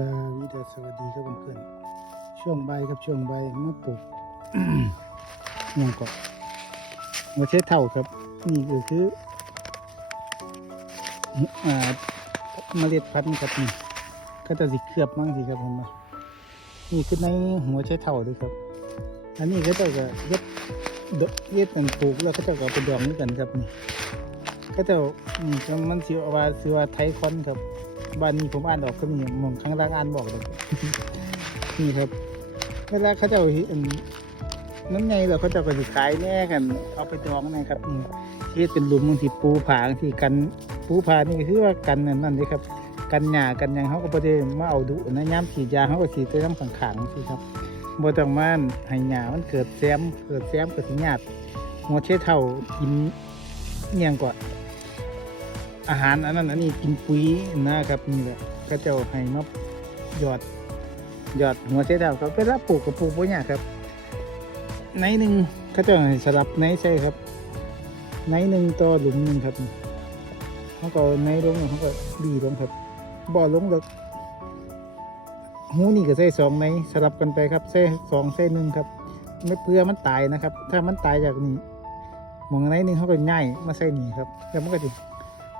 สวีดอสวัสดีครับเพื่อนๆช่วงใบครับช่วงใบมาปลูกยังก็มาใช้เท่าครับ นี่ก็คืออ่าเมล็ดพันธุ์ครับนี่ก็จะสิเคลือบมั้งสิครับผมนี่คือในหัวใช้เท่าเลยครับ อันนี้ก็จะเย็ดดอกเย็ดกันปลูกแล้วก็จะก็เอาไปดองด้วยกันครับนี่ ก็เจะอืมก็มันสิว่าสิว่าไทยคอนครับบ้านนี้ผมอ่านออกก็มีมองข้างล่างอ่านบอกเลย นี่ครับเวลาเขาจะเอาเห็นน้ำไงเราเขาจะเอาไปขายแน่กัน เอาไปดองนะครับนี่ที่เป็นหลุมบางทีปูผาบางทีกันปูผานี่ก็คือว่ากันนั่นนั่นเลยครับ กันหญ้ากันหยังเขาก็ประเดี๋ยวมาเอาดุนะย้ำฉีดยาเขาก็ฉีดไปน้ำขังขังๆสิครับบ่ต้องมาให้หญ้ามันเกิดแซมเกิดแซมเกิดสิหยาดหัวเชเท่ากินเนียงกว่า อาหารอันนั้นอันนี้กินปุ๋ยนะครับนี่แหละก็จะเอาให้มาหยอดหยอดหัวเชื้ดาวครับเวลาปลูกกับปลูกพวกเนี้ยครับในหนึ่งเขาจะให้สลับในใช่ครับ ในหนึ่งต่อหลุมหนึ่งครับเขาก็ในลงเขาก็ดีลงครับบ่อลงแล้วหูนี่ก็ใส่สองในสลับกันไปครับใส่สองใส่หนึ่งครับ ไม่เพื่อมันตายนะครับ ถ้ามันตายจากนี้มองในหนึ่งเขาก็ง่ายมาใส่นี่ครับแล้วมันก็จะ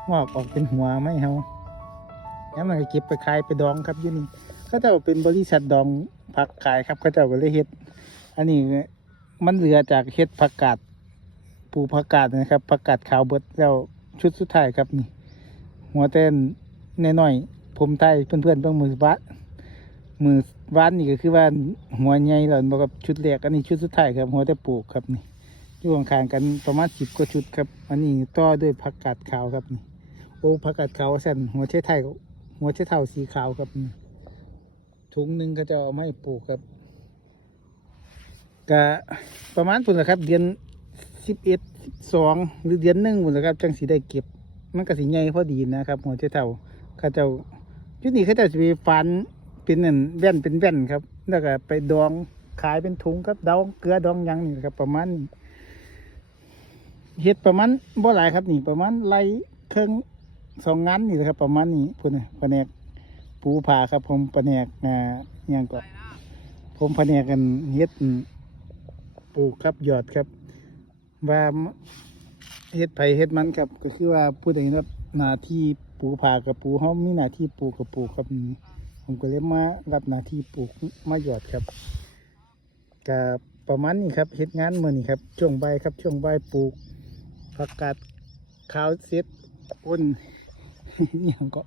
งอกออกเป็นหัวไม่เฮาแล้วมันก็เก็บไปขายไปดองครับยี่นี่เขาเจ้าเป็นบริษัทดองผักขายครับเขาเจ้าก็เลยเฮ็ด อันนี้มันเหลือจากเฮ็ดผักกาดปูผักกาดนะครับผักกาดขาวเบิดแล้วชุดสุดท้ายครับนี่ หัวเต้นน้อยๆผมไทยเพื่อนๆเพิ่งมือวัดมือวานนี่ก็คือว่าหัวใหญ่แล้วบอกกับชุดแรกอันนี้ชุดสุดท้ายครับ หัวแต่ปลูกครับนี่อยู่ข้างๆกันประมาณสิบกว่าชุดครับ อันนี้ต่อด้วยผักกาดขาวครับนี่ โอ้ผักกาดขาวสั่นหัวเชื้ไทยหัวเชื้เท่าสีขาวครับถุงหนึ่งก็จะเอาไม้ปลูกครับก็ประมาณปุ่นละครับ เดือนสิบเอ็ดสิบสองหรือเดือนหนึ่งปุ่นละครับจังสีได้เก็บ มันก็สีใหญ่พอดีนะครับ หัวเชื้เท่าเขาเจ้าชุดนี้เขาเจะไปฟันเป็นนั่นแว่นเป็นแว่นครับ แล้วก็ไปดองขายเป็นถุงครับดองเกลือดองยังนี่ครับ ประมาณเฮ็ดประมาณบ่หลายครับนี่ประมาณไล่เครื่อง สองงานนี่แหละครับ ประมาณนี้พุ่นน่ะแผนกปูผาครับ ผมแผนกอ่าอหยังก็ผมแผนกกันเฮ็ดปลูกครับหยอดครับ ว่าเฮ็ดไผเฮ็ดมันครับ ก็คือว่าพูดถึงนี้ว่าหน้าที่ปูผากับปูเฮามีหน้าที่ปลูกกับปลูกครับผมก็เลยมารับหน้าที่ปลูกมาหยอดครับก็ประมาณนี้ครับเฮ็ดงานเมื้อนี้ครับช่วงใบครับช่วงใบปลูกผักกาดขาวเซ็ตอ้น อหย่างก็